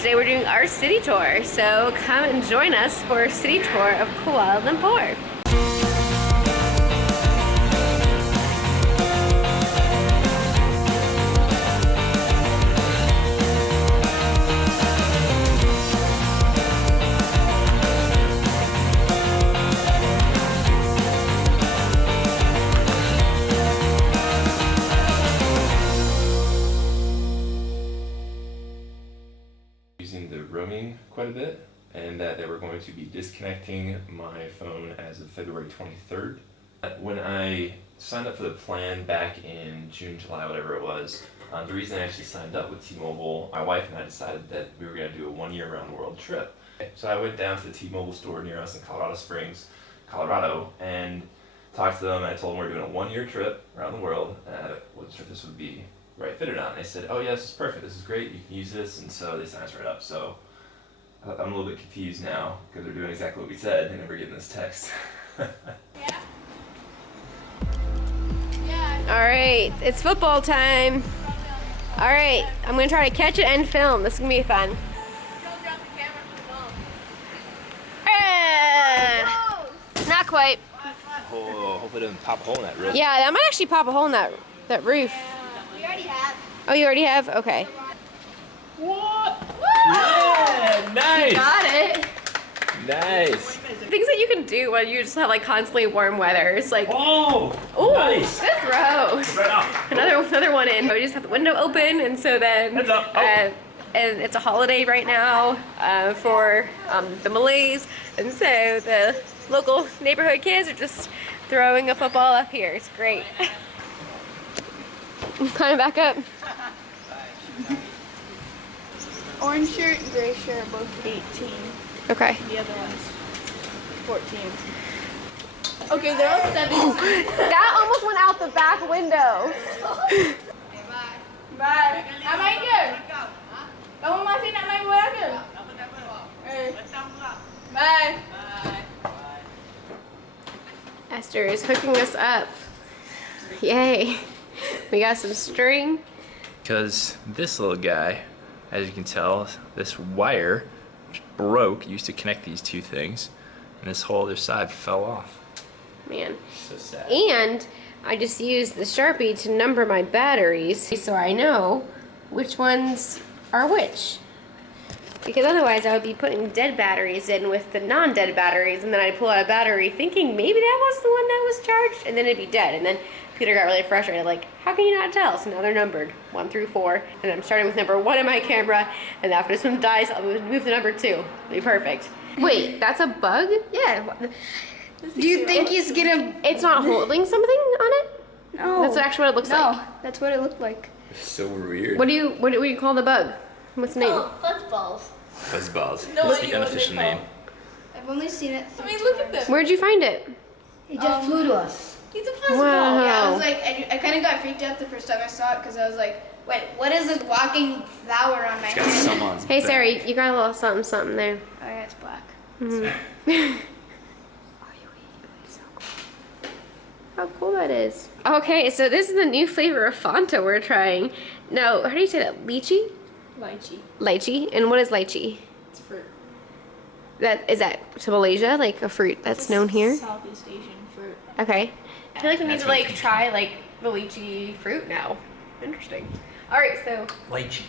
today we're doing our city tour, so come and join us for a city tour of Kuala Lumpur. Using the roaming quite a bit, and that they were going to be disconnecting my phone as of February 23rd. When I signed up for the plan back in June, July, whatever it was, the reason I actually signed up with T-Mobile, my wife and I decided that we were going to do a one-year round-the-world trip. So I went down to the T-Mobile store near us in Colorado Springs, Colorado, and talked to them. I told them we were doing a one-year trip around the world, and I wasn't sure if this would be right fit or not. And they said, oh yeah, this is perfect, this is great, you can use this, and so they signed us right up. So I'm a little bit confused now, because they're doing exactly what we said, and never getting this text. Alright, it's football time. Alright, I'm going to try to catch it and film. This is going to be fun. Don't drop the camera for the ball. Not quite. Oh, hope it doesn't pop a hole in that roof. Yeah, that might actually pop a hole in that roof. We already have. Oh, you already have? Okay. What? Yeah, nice. Got it. Nice. Things that you can do when you just have like constantly warm weather. It's like, Oh, ooh, nice. good throw. Right off. Another one in. We just have the window open, and so then, Heads up. Oh. and it's a holiday right now for the Malays, and so the local neighborhood kids are just throwing a football up here. It's great. Climb back up. Orange shirt and gray shirt are both 18. Okay. The other one's 14. Okay, they're all 17. That almost went out the back window. Bye. Amay ke? Kamu masih nak main bola ke? Bye. Esther is hooking us up. Yay. We got some string. Because this little guy, as you can tell, this wire broke, used to connect these two things, and this whole other side fell off. Man. So sad. And I just used the Sharpie to number my batteries so I know which ones are which. Because otherwise I would be putting dead batteries in with the non-dead batteries, and then I'd pull out a battery thinking maybe that was the one that was charged, and then it'd be dead. And then Peter got really frustrated, like, how can you not tell? So now they're numbered 1 through 4, and I'm starting with number 1 in my camera, and after this one dies, I'll move to number 2. It'll be perfect. Wait, that's a bug? Yeah. Do you think he's gonna? It's not holding something on it? No. That's actually what it looks like. No, that's what it looked like. It's so weird. What do you call the bug? What's the name? Oh, fuzzballs. Fuzzballs. No That's the idea what unofficial they're name. I've only seen it. I mean, look at this. Where'd you find it? He just flew to us. He's a fuzzball. Wow. Yeah, I was like, I kind of got freaked out the first time I saw it because I was like, wait, what is this walking flower on my It's got hand? someone's Hey, back. Sarah, you got a little something there. Oh yeah, it's black. How cool that is. Okay, so this is the new flavor of Fanta we're trying. Now, how do you say that? Lychee? Lychee. Lychee? And what is lychee? It's a fruit. Is that to Malaysia, like a fruit that's known here? Southeast Asian fruit. Okay. I feel like we need That's to what like it try like the lychee fruit now. Interesting. All right, so Lychee.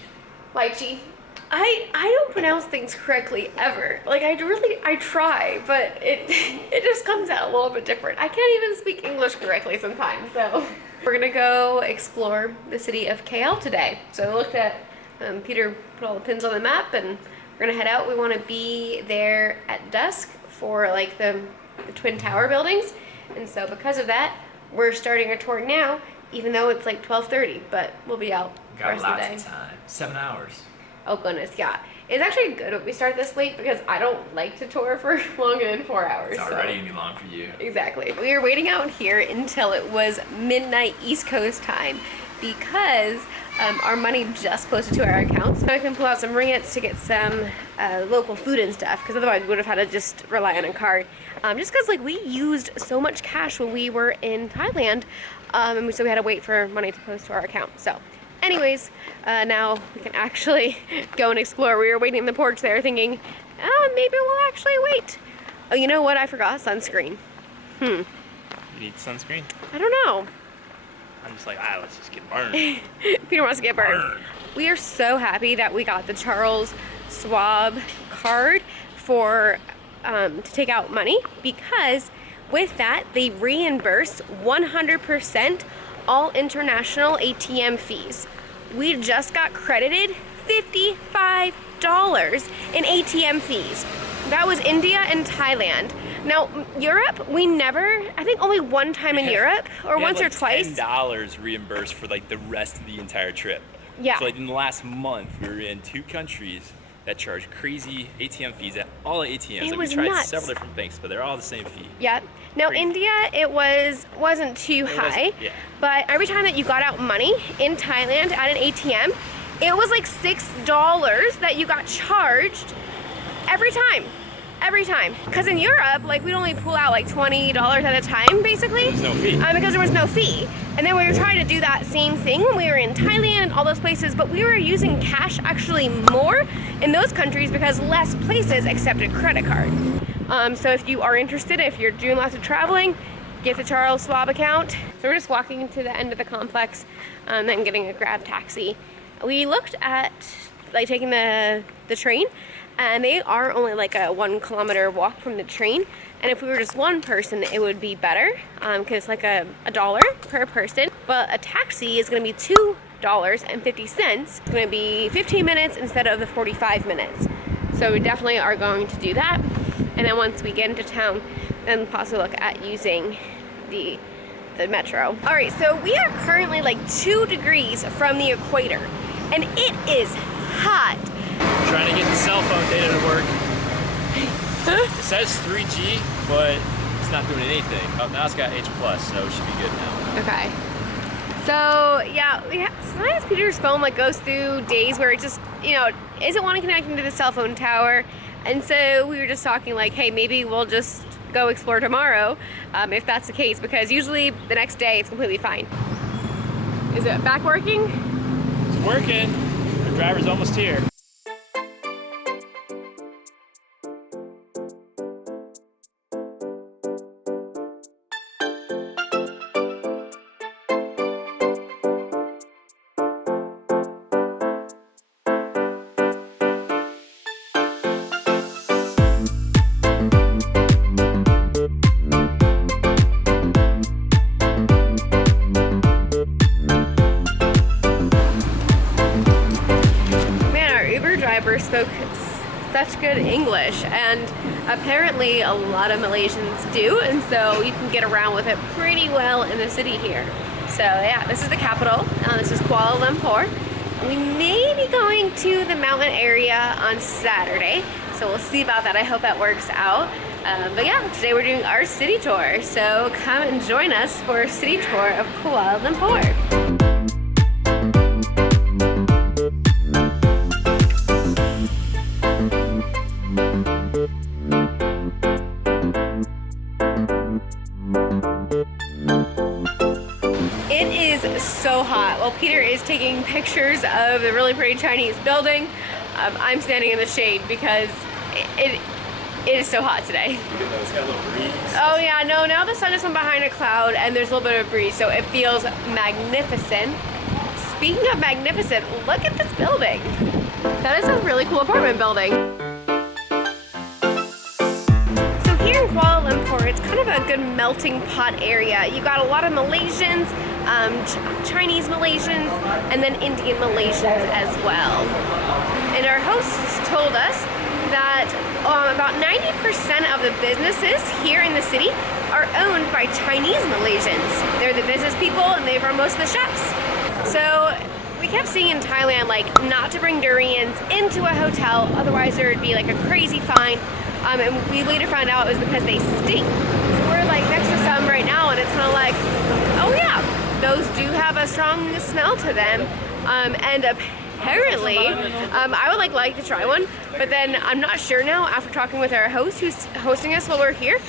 lychee. I don't pronounce things correctly ever. Like I try, but it just comes out a little bit different. I can't even speak English correctly sometimes. So we're gonna go explore the city of KL today. So I looked at Peter put all the pins on the map, and we're gonna head out. We want to be there at dusk for like the Twin Tower buildings, and so because of that, we're starting our tour now, even though it's like 12:30. But we'll be out the Got rest of the lots day. of time. 7 hours. Oh goodness, yeah. It's actually good if we start this late because I don't like to tour for longer than 4 hours. It's so. already gonna be long for you. Exactly. We were waiting out here until it was midnight East Coast time because our money just posted to our account. So I can pull out some ringgits to get some local food and stuff, because otherwise we would have had to just rely on a card. Just because like we used so much cash when we were in Thailand, and so we had to wait for money to post to our account. So Anyways, now we can actually go and explore. We were waiting in the porch there thinking, oh, maybe we'll actually wait. Oh, you know what? I forgot sunscreen. You need sunscreen? I don't know. I'm just like, let's just get burned. Peter wants to get burned. We are so happy that we got the Charles Schwab card for to take out money, because with that they reimbursed 100% all international ATM fees. We just got credited $55 in ATM fees. That was India and Thailand. Now, Europe, we never, I think only one time in Europe, or once like or twice. $10 reimbursed for like the rest of the entire trip. Yeah. So like in the last month, we were in 2 countries that charge crazy ATM fees at all the ATMs. It Like, was we tried nuts. several different banks, but they're all the same fee. Yeah. Now, Crazy. India, it wasn't too high, yeah. but every time that you got out money in Thailand at an ATM, it was like $6 that you got charged every time. Every time. Because in Europe, like, we'd only pull out like $20 at a time, basically. There's no fee. Because there was no fee. And then we were trying to do that same thing when we were in Thailand and all those places, but we were using cash actually more in those countries because less places accepted credit card. So if you are interested, if you're doing lots of traveling, get the Charles Schwab account. So we're just walking to the end of the complex and then getting a Grab taxi. We looked at like taking the train, and they are only like a 1 kilometer walk from the train. And if we were just one person, it would be better because it's like a $1 per person. But a taxi is going to be $2.50. It's going to be 15 minutes instead of the 45 minutes. So we definitely are going to do that. And then once we get into town, then possibly look at using the metro. All right, so we are currently like 2 degrees from the equator, and it is hot. Trying to get the cell phone data to work. It says 3G, but it's not doing anything. Oh, now it's got H+, so it should be good now. Okay. So yeah, sometimes Peter's phone like goes through days where it just, isn't wanting to connect into the cell phone tower. And so we were just talking like, hey, maybe we'll just go explore tomorrow, if that's the case, because usually the next day it's completely fine. Is it back working? It's working. The driver's almost here. Spoke such good English, and apparently a lot of Malaysians do, and so you can get around with it pretty well in the city here. So yeah, this is the capital. This is Kuala Lumpur. We may be going to the mountain area on Saturday, so we'll see about that. I hope that works out. But yeah, today we're doing our city tour, so come and join us for a city tour of Kuala Lumpur. So hot. While Peter is taking pictures of the really pretty Chinese building, I'm standing in the shade because it is so hot today. It's got a little breeze. Oh yeah, no, now the sun is from behind a cloud and there's a little bit of breeze, so it feels magnificent. Speaking of magnificent, look at this building. That is a really cool apartment building. Here in Kuala Lumpur, it's kind of a good melting pot area. You got a lot of Malaysians, Chinese Malaysians, and then Indian Malaysians as well. And our hosts told us that about 90% of the businesses here in the city are owned by Chinese Malaysians. They're the business people and they run most of the shops. So we kept seeing in Thailand like not to bring durians into a hotel, otherwise there would be like a crazy fine. And we later found out it was because they stink. So we're like next to some right now, and it's kind of like, oh yeah, those do have a strong smell to them. And apparently, I would like to try one, but then I'm not sure now after talking with our host who's hosting us while we're here,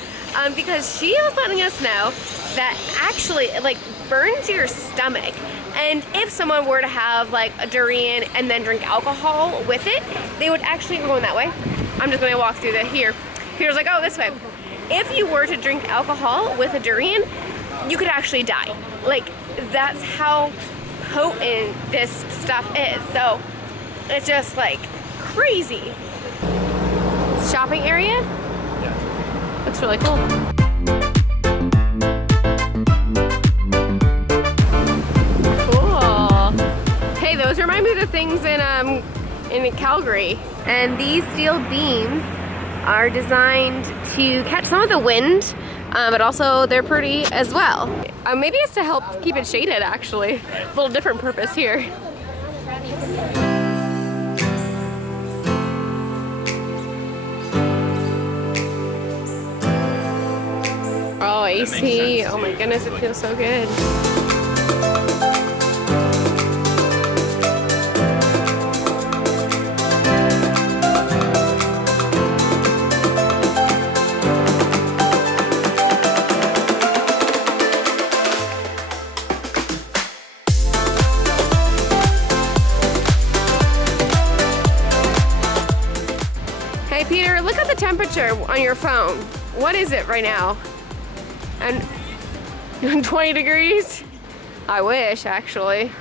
because she was letting us know that actually, like, burns your stomach. And if someone were to have like a durian and then drink alcohol with it, they would actually, we're going that way. I'm just gonna walk through here. Peter's like, oh, this way. If you were to drink alcohol with a durian, you could actually die. Like, that's how potent this stuff is. So it's just like crazy. Shopping area? Yeah. Looks really cool. Cool. Hey, those remind me of the things in Calgary. And these steel beams are designed to catch some of the wind, but also they're pretty as well. Maybe it's to help keep it shaded, actually. A little different purpose here. Oh, AC. Oh my goodness, it feels so good. Hey Peter, look at the temperature on your phone. What is it right now? And 20 degrees? I wish, actually.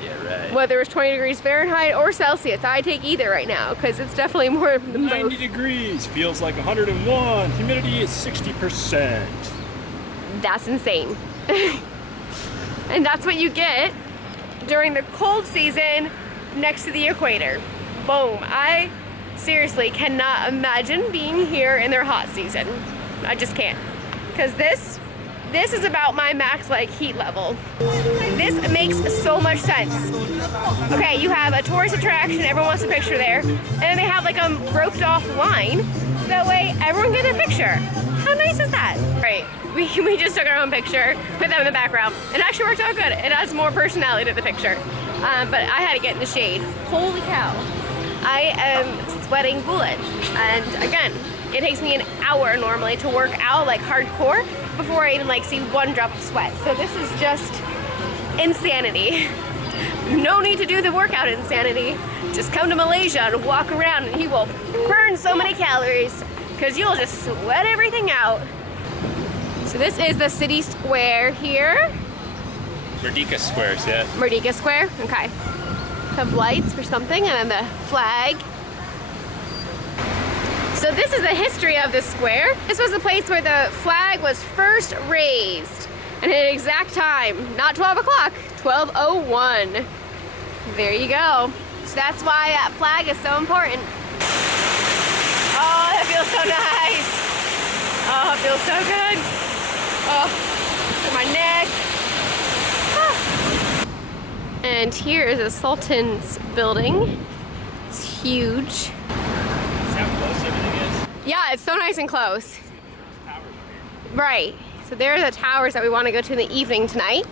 Yeah, right. Whether it's 20 degrees Fahrenheit or Celsius, I take either right now, because it's definitely more than 90 both. degrees, feels like 101, humidity is 60%. That's insane. And that's what you get during the cold season next to the equator. Boom. I seriously cannot imagine being here in their hot season. I just can't. Because this is about my max like heat level. This makes so much sense. Okay, you have a tourist attraction, everyone wants a picture there, and then they have like a roped off line, so that way everyone gets a picture. How nice is that? Right, we just took our own picture, put them in the background. It actually worked out good. It adds more personality to the picture. But I had to get in the shade. Holy cow. I am sweating bullets. And again, it takes me an hour normally to work out like hardcore before I even like see one drop of sweat. So this is just insanity. No need to do the workout insanity. Just come to Malaysia and walk around and you will burn so many calories because you'll just sweat everything out. So this is the city square here. Merdeka squares, yeah. Merdeka Square, okay. Have lights for something and then the flag. So this is the history of this square. This was the place where the flag was first raised. And at an exact time, not 12 o'clock, 12:01. There you go. So that's why that flag is so important. Oh, that feels so nice. Oh, it feels so good. Oh, for my neck. Ah. And here is the Sultan's building. It's huge. Yeah, it's so nice and close. Right. So there are the towers that we want to go to in the evening tonight.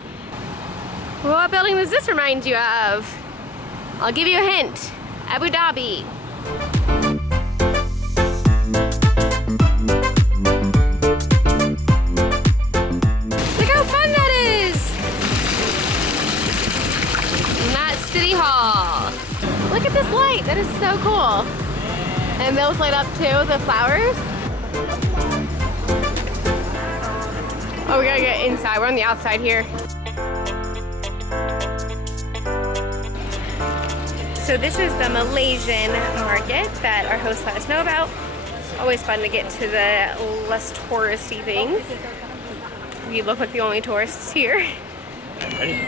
What building does this remind you of? I'll give you a hint. Abu Dhabi. Look how fun that is! And that's City Hall. Look at this light. That is so cool. And those light up too, the flowers. Oh, we gotta get inside. We're on the outside here. So this is the Malaysian market that our host let us know about. It's always fun to get to the less touristy things. We look like the only tourists here. Ready?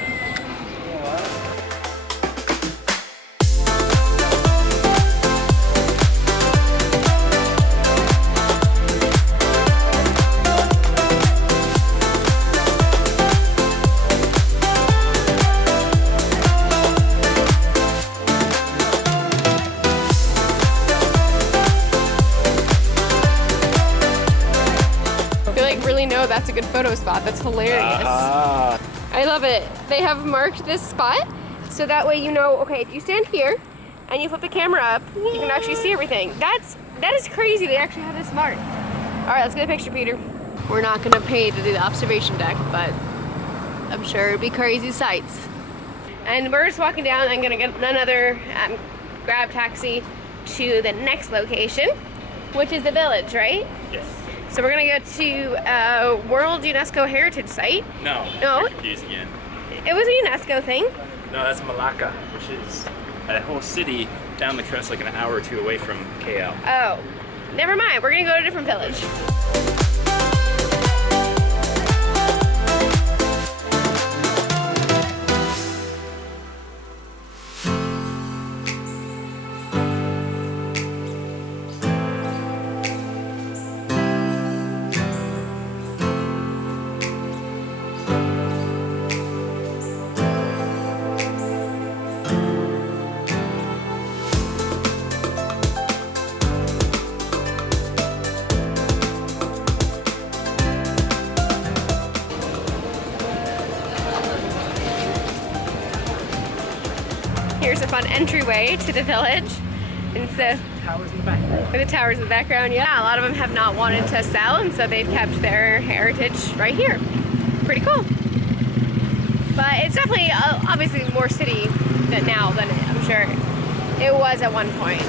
That's a good photo spot. That's hilarious. I love it. They have marked this spot so that way you know, okay, if you stand here and you flip the camera up, you can actually see everything. That is crazy. They actually have this marked. All right, let's get a picture, Peter. We're not gonna pay to do the observation deck, but I'm sure it'd be crazy sights. And we're just walking down. I'm gonna get another grab taxi to the next location, which is the village, right? Yes. So we're gonna go to a World UNESCO Heritage Site. No. No? You're confused again. It was a UNESCO thing. No, that's Malacca, which is a whole city down the coast, like an hour or two away from KL. Oh, never mind. We're gonna go to a different village. Here's a fun entryway to the village. And so, Towers in the back. with the towers in the background, yeah, a lot of them have not wanted to sell, and so they've kept their heritage right here. Pretty cool. But it's definitely, obviously, more city now than I'm sure it was at one point.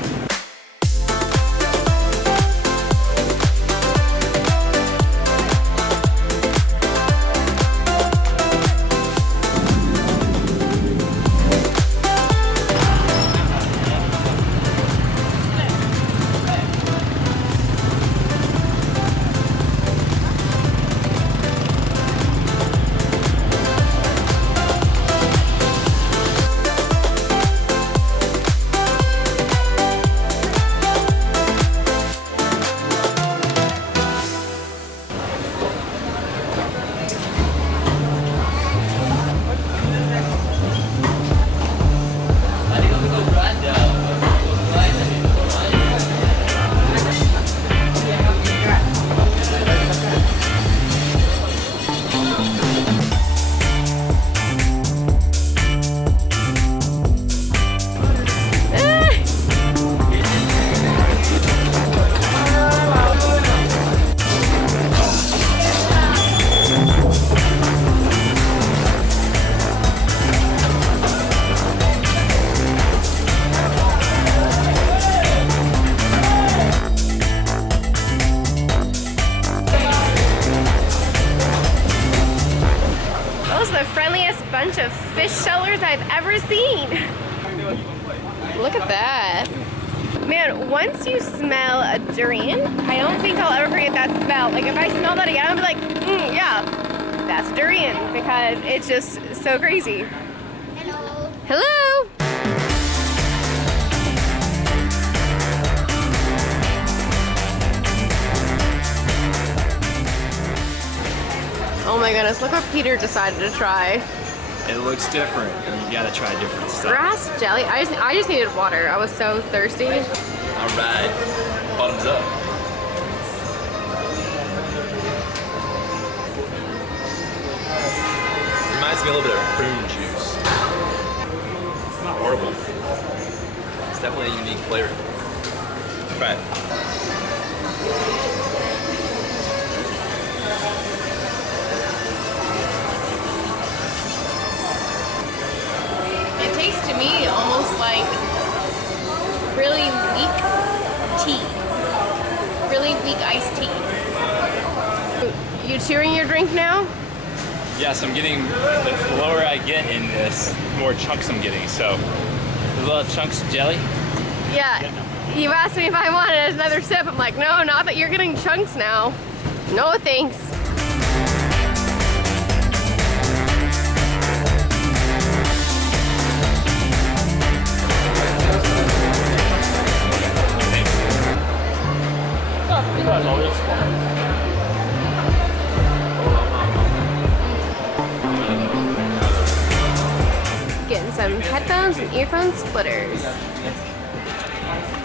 Bunch of fish sellers I've ever seen. Look at that. Man, once you smell a durian, I don't think I'll ever forget that smell. Like if I smell that again, I'll be like, yeah, that's durian, because it's just so crazy. Hello. Hello. Oh my goodness, look what Peter decided to try. It looks different, and you gotta try different stuff. Grass jelly? I just needed water. I was so thirsty. All right, bottoms up. Reminds me a little bit of prune juice. It's not horrible. It's definitely a unique flavor. Try it. It tastes to me almost like really weak tea. Really weak iced tea. You cheering your drink now? Yes, I'm getting, the lower I get in this, the more chunks I'm getting. So, a little chunks of jelly. Yeah. You asked me if I wanted another sip. I'm like, no, not that you're getting chunks now. No thanks. Getting some headphones and earphone splitters.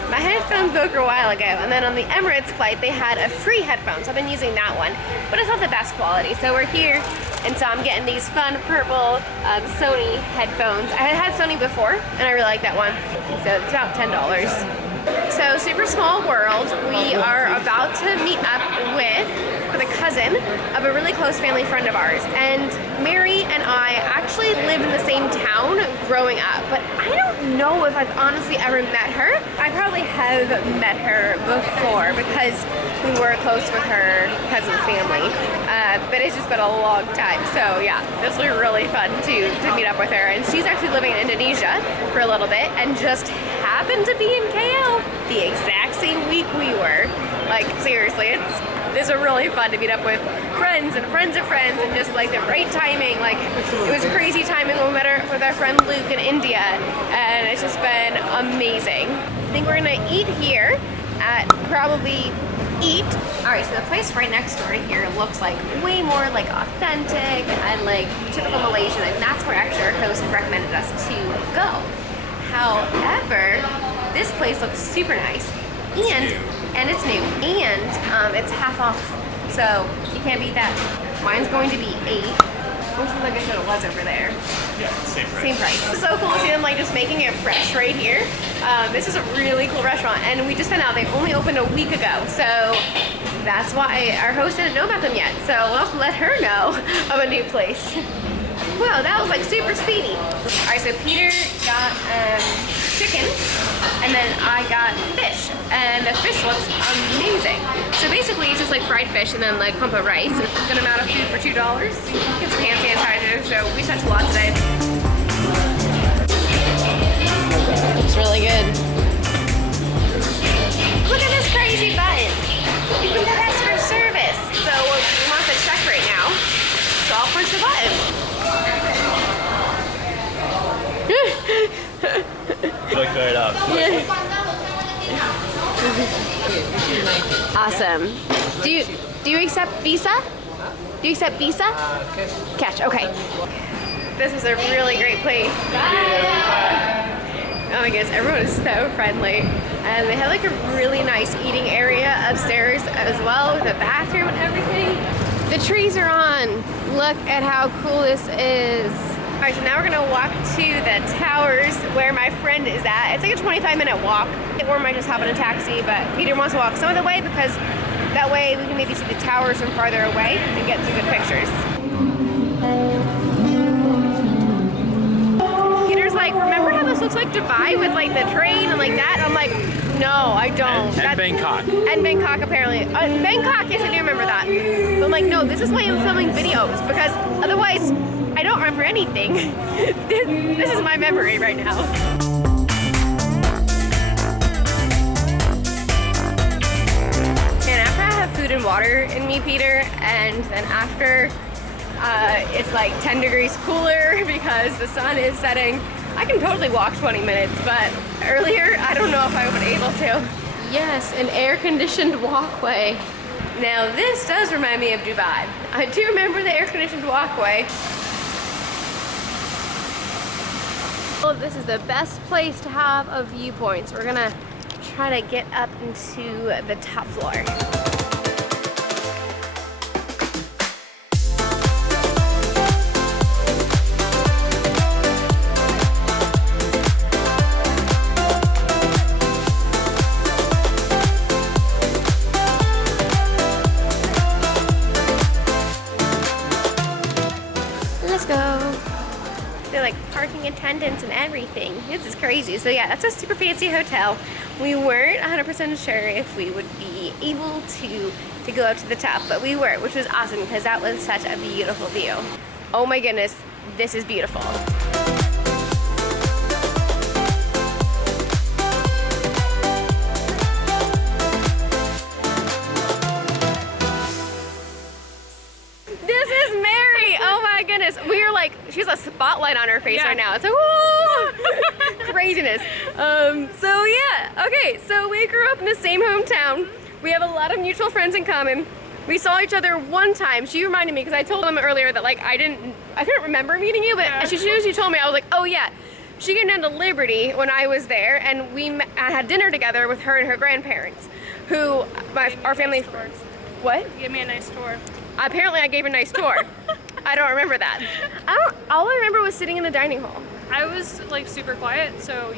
My headphones broke a while ago, and then on the Emirates flight they had a free headphone, so I've been using that one, but it's not the best quality. So we're here, and so I'm getting these fun purple Sony headphones. I had Sony before, and I really like that one, so it's about $10. So Super Small World, we are about to meet up with with a cousin of a really close family friend of ours, and Mary and I actually lived in the same town growing up, but I don't know if I've honestly ever met her. I probably have met her before because we were close with her cousin's family, but it's just been a long time. So yeah, this will be really fun to meet up with her. And she's actually living in Indonesia for a little bit and just happened to be in KL the exact same week we were. Like seriously, it's really fun to meet up with friends and friends of friends, and just like the right timing. Like it was crazy timing when we met with our friend Luke in India, and it's just been amazing. I think we're gonna eat here at probably Eat. All right, so the place right next door to here looks like way more like authentic and like typical Malaysian, and that's where actually our host recommended us to go. However, this place looks super nice, and it's new, and it's half off, so you can't beat that. Mine's going to be 8, which is like I said it was over there. Yeah, same price. Same price. It's so cool to see them like just making it fresh right here. This is a really cool restaurant, and we just found out they only opened a week ago, so that's why our host didn't know about them yet. So we'll have to let her know of a new place. Wow, that was like super speedy. All right, so Peter got chicken, and then I got fish, and the fish looks amazing. So basically it's just like fried fish and then like pump of rice. Good amount of food for $2. Get some hand sanitizer, so we touched a lot today. Looks really good. Look at this crazy button. You can press for service. So we want to check right now. So I'll push the button. Look right up. Awesome. Do you accept Visa? Do you accept Visa? Cash. Okay. This is a really great place. Oh my goodness, everyone is so friendly. And they have like a really nice eating area upstairs as well with a bathroom and everything. The trees are on. Look at how cool this is. All right, so now we're gonna walk to the towers where my friend is at. It's like a 25-minute walk. Or we might just hop in a taxi, but Peter wants to walk some of the way because that way we can maybe see the towers from farther away and get some good pictures. Peter's like, remember how this looks like Dubai with like the train and like that? I'm like, no, I don't. And Bangkok. And Bangkok apparently. Bangkok, yes, I do remember that. But I'm like, no, this is why I'm filming videos, because otherwise I don't remember anything. This is my memory right now. And after I have food and water in me, Peter, and then after it's like 10 degrees cooler because the sun is setting, I can totally walk 20 minutes, but earlier I don't know if I would be able to. Yes, an air-conditioned walkway. Now this does remind me of Dubai. I do remember the air-conditioned walkway. Well, this is the best place to have a viewpoint, so we're gonna try to get up into the top floor. Let's go. They're like parking attendants and everything. This is crazy. So yeah, that's a super fancy hotel. We weren't 100% sure if we would be able to go up to the top, but we were, which was awesome because that was such a beautiful view. Oh my goodness, this is beautiful. We were like, she has a spotlight on her face right now. It's like, whoa, craziness. So yeah, okay, so we grew up in the same hometown. We have a lot of mutual friends in common. We saw each other one time. She reminded me, because I told them earlier that like I couldn't remember meeting you, but as soon as she told me, I was like, oh yeah. She came down to Liberty when I was there, and I had dinner together with her and her grandparents, who our family. What? You gave me a nice tour. Apparently I gave a nice tour. I don't remember that. All I remember was sitting in the dining hall. I was like super quiet, so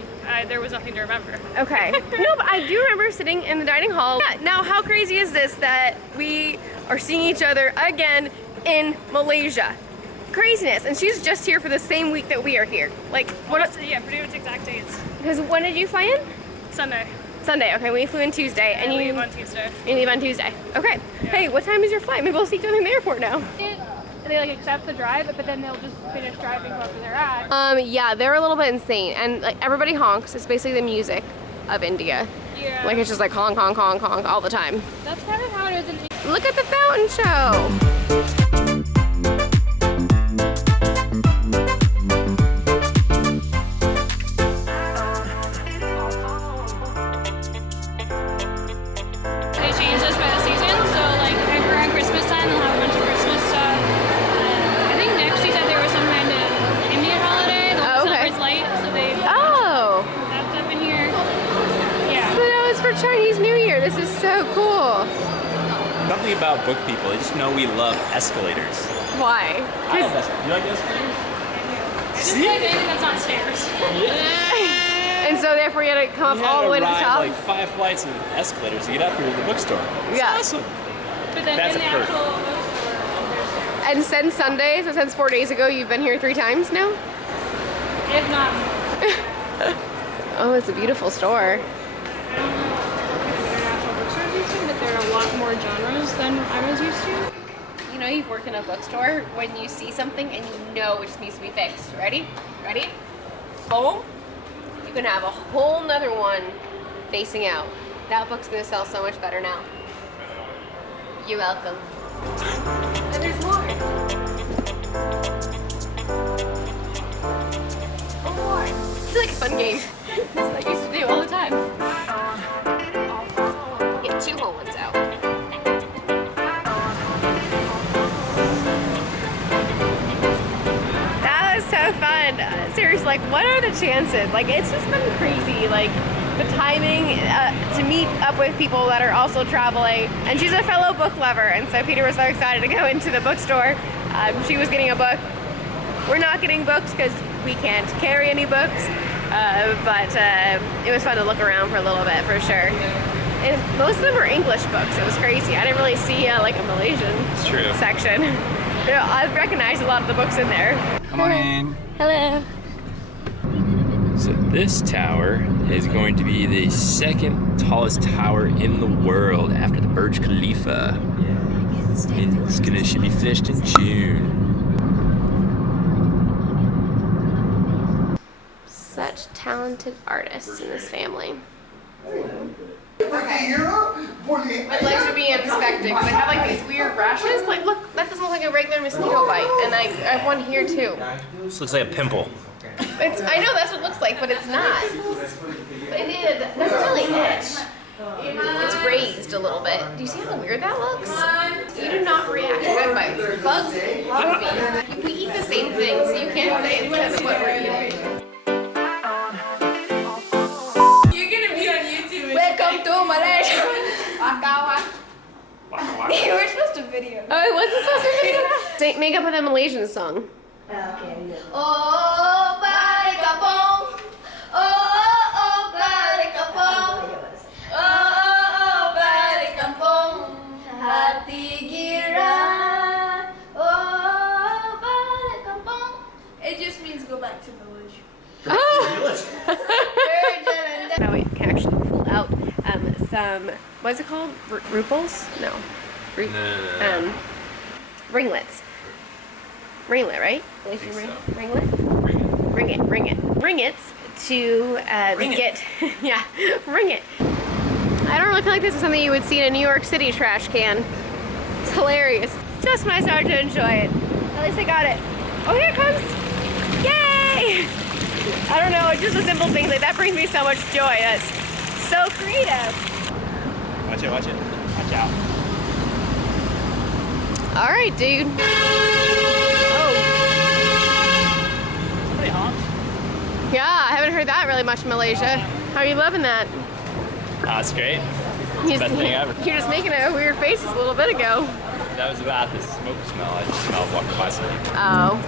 there was nothing to remember. Okay. No, but I do remember sitting in the dining hall. Now, how crazy is this that we are seeing each other again in Malaysia. Craziness, and she's just here for the same week that we are here. Like, what? Yeah, pretty much exact dates. Because when did you fly in? Sunday. Sunday. Okay, we flew in Tuesday, and you leave on Tuesday. You leave on Tuesday. Okay. Yeah. Hey, what time is your flight? Maybe we'll see each other in the airport now. And they like accept the drive, but then they'll just finish driving wherever they're at. Yeah, they're a little bit insane, and like everybody honks. It's basically the music of India. Yeah. Like it's just like honk, honk, honk, honk all the time. That's kind of how it is in. Look at the fountain show. They change this by the season, so like around Christmas time they'll have a bunch of Christmas stuff. I think next she said there was some kind of Indian holiday. They'll celebrate light, so they that's up in here. Yeah. So that was for Chinese New Year. This is so cool. Something about book people, they just know we love escalators. Why? I love escalators. You like escalators? Just like anything that's not stairs. And so therefore you had to come up all the way to the top? Like 5 flights of escalators to get up here to the bookstore. It's Yeah. awesome. But then That's in the a perk. actual bookstore, And since Sunday, so since 4 days ago, you've been here 3 times now? if not, Oh, it's a beautiful store. I don't know if international bookstores used to, but there are a lot more genres than I was used to. You know you've worked in a bookstore when you see something and you know it just needs to be fixed. Ready? Ready? Boom. You can have a whole nother one facing out. That book's gonna sell so much better now. You're welcome. And there's more. Oh, more. It's like a fun game. It's what I used to do all the time. Get 2 whole ones out. That was so fun. Seriously, like, what are the chances? Like, it's just been crazy. Like, the timing to meet up with people that are also traveling. And she's a fellow book lover, and so Peter was so excited to go into the bookstore. She was getting a book. We're not getting books because we can't carry any books, but it was fun to look around for a little bit, for sure. And most of them were English books. It was crazy. I didn't really see like a Malaysian section. I recognized a lot of the books in there. Come on in. Hello. So this tower is going to be the 2nd tallest tower in the world after the Burj Khalifa. And it should be finished in June. Such talented artists in this family. My legs are being inspected because I have like these weird rashes. Like, look, that doesn't look like a regular mosquito bite, and I have one here too. This looks like a pimple. I know that's what it looks like, but it's not. But it doesn't really itch. It's raised a little bit. Do you see how weird that looks? You do not react to bug bites. Bugs love me. We eat the same thing, so you can't say it's because of what we're eating. Welcome to Malaysia. You were supposed to video. Oh, it wasn't supposed to be? Sing, make up with a Malaysian song. Oh, balik kampung. Oh, balik kampung. Oh, balik kampung. Hati gira. Oh, balik kampung. It just means go back to village. Oh! Now we can actually pull out some, what's it called? Ruples? No. No. Ringlets. Ringlet, right? Ringlet? Ringlets to get, yeah, ring it. I don't really feel like this is something you would see in a New York City trash can. It's hilarious. Just when I started to enjoy it. At least I got it. Oh, here it comes. Yay! I don't know, it's just a simple thing. Like, that brings me so much joy. That's so creative. Watch it, watch it. Watch out. All right, dude. Oh. Somebody honked. Yeah, I haven't heard that really much in Malaysia. How are you loving that? That's great. You Best thing ever. You're just making a weird faces a little bit ago. That was about the smoke smell. I just smelled walking by something. Oh.